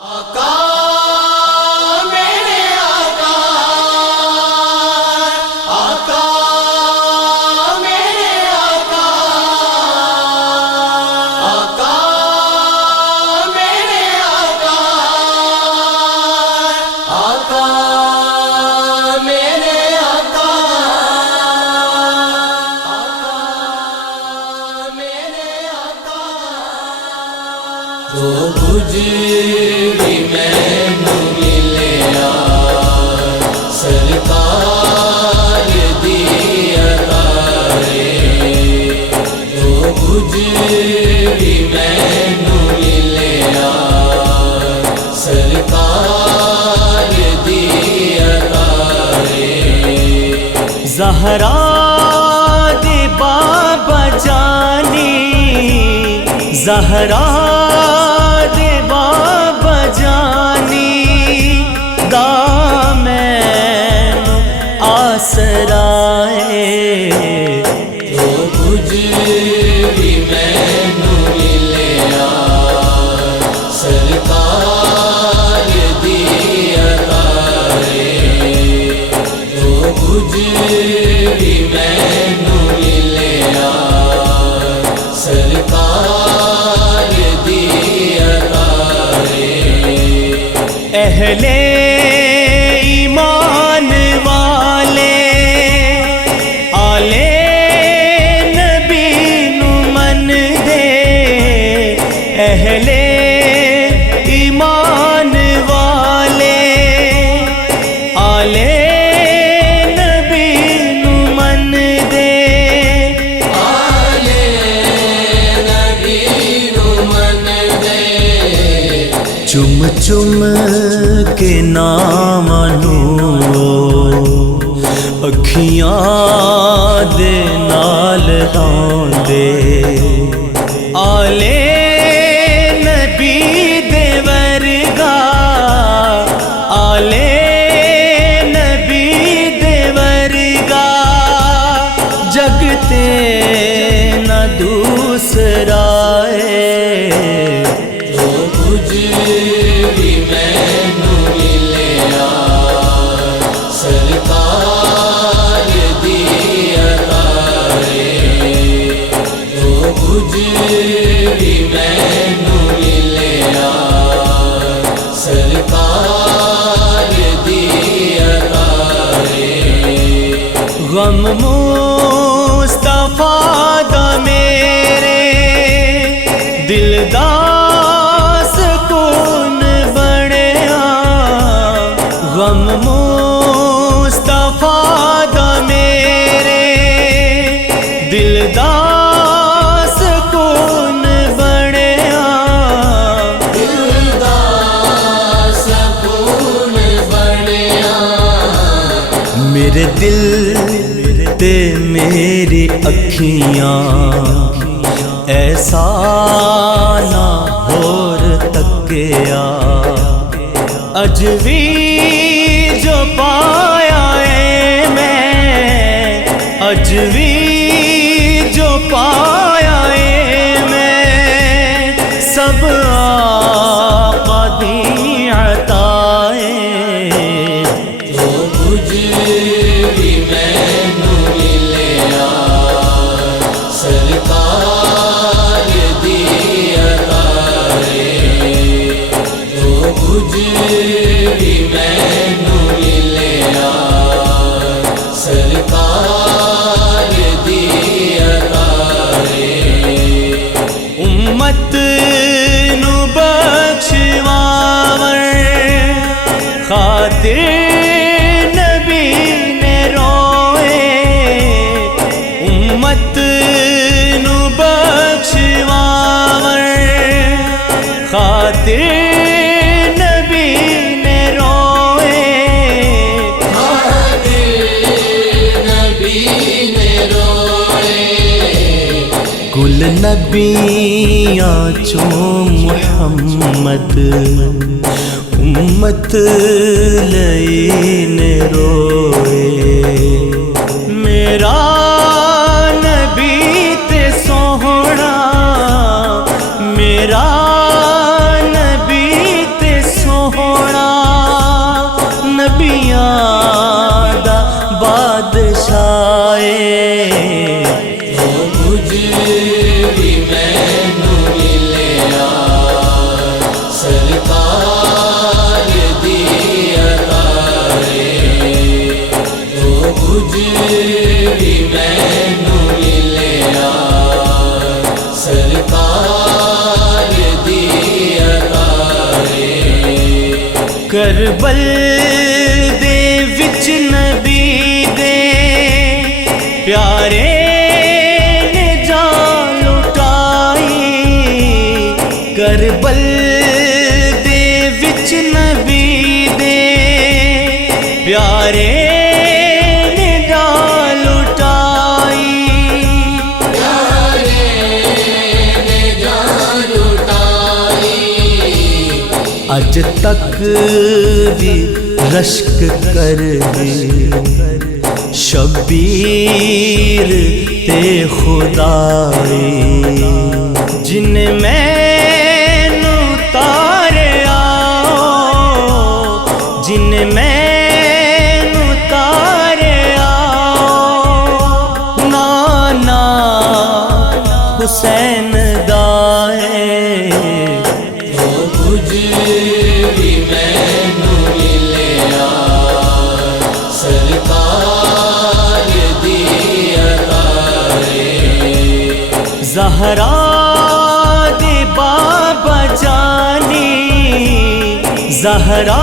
آقا میرے آقا، آقا میرے آقا، آقا میرے آقا، آقا میرے آقا، آقا میرے آقا، تو گجری مینوں ملیا سرکار دی عطائے، تو گجری مینوں ملیا سرکار دی عطائے، زہرا دے بابا جانی، زہرا دے بابا جانی دا مینوں آسرائے، تو گجری مینوں ملیا سرکار دی عطائے، تو گجری مینوں ملیا سرکار دی عطائے، اہل ایمان والے آلے نبی نو من دے، اہل ایمان والے آلے نبی نو من دے، آلے نبی نوں من دے، چم چم کے نام اکھیاں دے نال لاندے، آلے نبی دے ورگا، آلے نبی دے ورگا جگتے نہ دوسرا ہے، تو گجری مینوں ملیا سرکار دی عطائے، تو گجری مینوں ملیا سرکار دی عطائے، غم مصطفیٰ دا میرے دل دا سکون بنیا، غم مصطفیٰ دا میرے دل دا سکون بنیا، دل دا سکون بنیا، میرے دل تے میری اکھیاں ایسا نہ ہور تکیا، اج بھی جو پایا ہے میں، اج بھی جو پایا ہے میں، سب آقا دی عطا ہے، تو گجری مینوں ملیا سرکار دی عطائے، تو گجری مینوں ملیا سرکار دی عطائے، امت نو بخشواور خاطر نبی نے روئے، امت نو بخشواور خاطر نبی نے روئے، خاطر نبی نے روئے، کل نبیاں چوں محمد امت لئی نے روئے، میرا نبی تے سوہنا، میرا نبی تے کربل دے وچ نبی دے پیارے نے جان لٹائی کربل دے وچ نبی دے پیارے نے جان لٹائی اج تک بھی رشک کر دی شبیر تے خدائی جن مینو تاریا جن مینو تاریا نانا حسین دا ہے کچھ بھی مینو ملیا سرکار دی عطا ہے زہرا دے بابا جانی زہرا